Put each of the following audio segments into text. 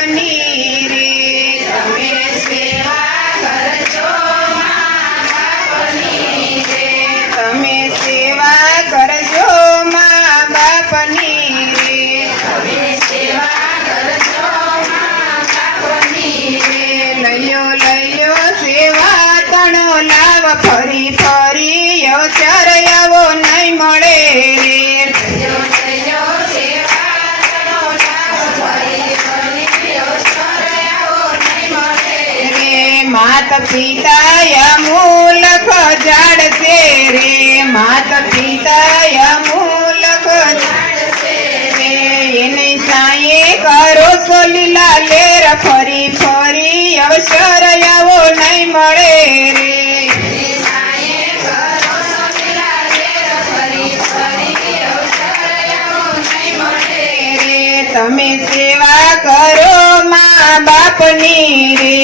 બાપની માત પિતા અમૂલક જાડશે રે. માત પિતા અમૂલક જાડશે રે. એને સાંયે કરો સો લીલા લેર, ફરી ફરી અવસર આવો નહીં મળે રે. તમે સેવા કરો મા બાપની રે.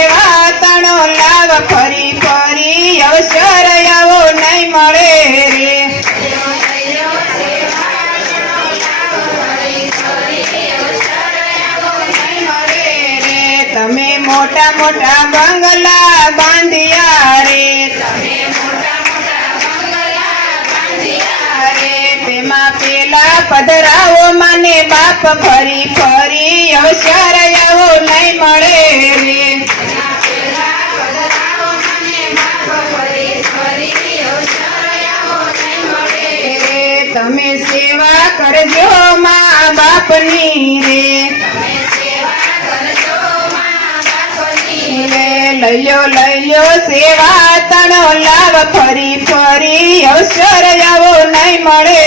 સેવા તણો લાવ, ફરી ફરી નહીં મળે રે. તમે મોટા મોટા બંગલા બાંધ્યા રે રે. પધરાવો મને બાપ ફરી ફરી અવસર આવો નહીં મળે રે. તમે સેવા કરજો મા બાપની રે. રે લયો લયો સેવા તણો લાવ ફરી ફરી અવસર આવો નહીં મળે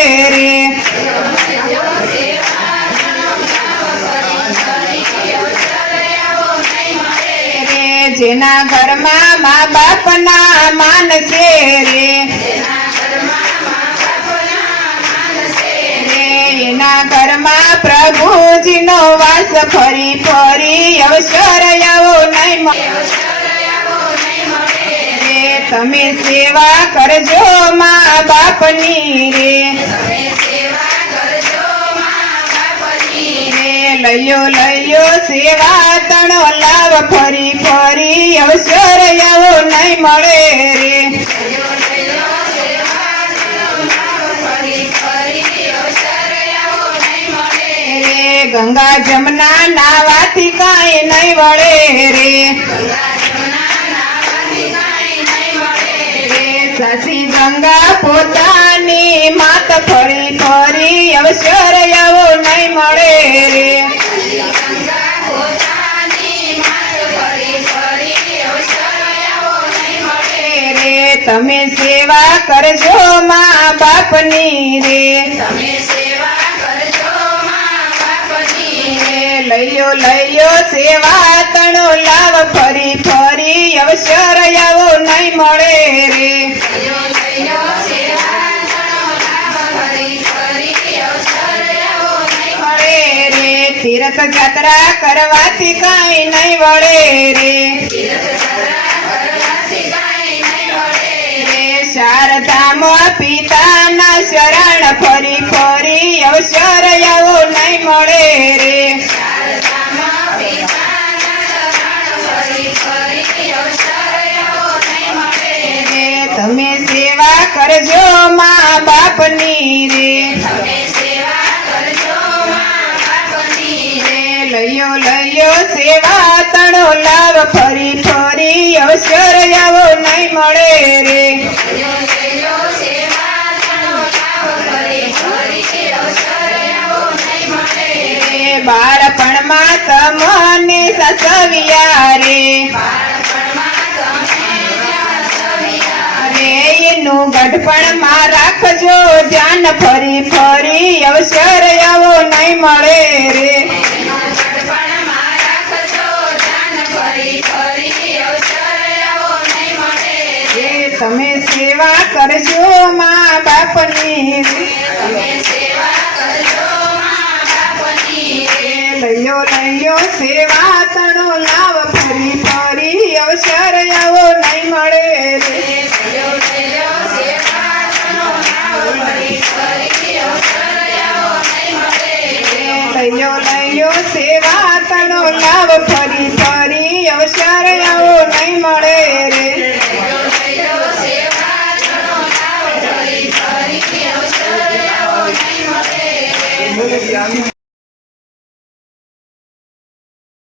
જેના ઘરમાં મા બાપના માન છે રે. એના ઘરમાં પ્રભુજીનો વાસ ફરી ફરી અવસર આવો નહીં તમે સેવા કરજો મા બાપની રે. લયો લયો, સેવા તણો લાવ, ફરી ફરી, અવસર આવો, નહીં મળે રે. ગંગા જમના નાવાથી કાંઈ નહીં વળે રે, સાસી ગંગા પોતાની માત ફરી ફરી, અવસર આવો, નહીં મળે રે. રે. તમે સેવા કરજો મા બાપની રે. લઈયો લઈયો લયો સેવા તણો લાવ ફરી ફરી અવસર આવો નહીં મળે રે. મળે રે. તીર્થ જાત્રા કરવાથી કાંઈ નહીં વળે રે. રે શારદામાં પિતાના શરણ ફરી ફરી અવસર આવો નહીં મળે રે. તમે સેવા કરજો મા બાપની રે. લયો લયો સેવા તણો લાવ, ફરી ફરી અવસર આવો નહીં મળે સસવ્યા રે એનું ગઢપણમાં રાખજો ધ્યાન. ફરી ફરી અવસર આવો નહીં મળે રે. તમે સેવા કરજો મા બાપની. લયો લયો સેવા તણો લાવ, ફરી ફરી અવસર આવો, નહીં મળે રે. લયો લયો સેવા તણો લાવ, ફરી ફરી અવસર આવો